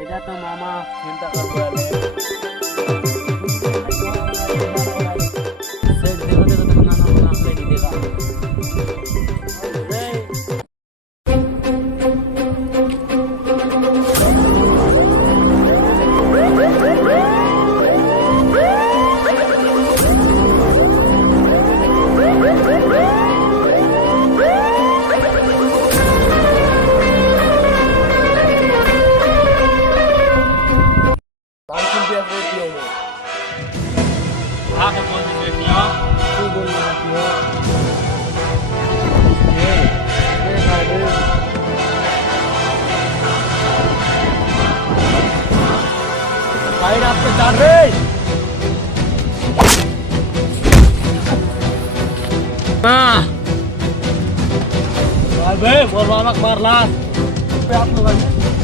এটা তো মামা চিন্তা করবো भाई आपको चार रहे भाई बोल मामा मार लास्ट पे आप लोग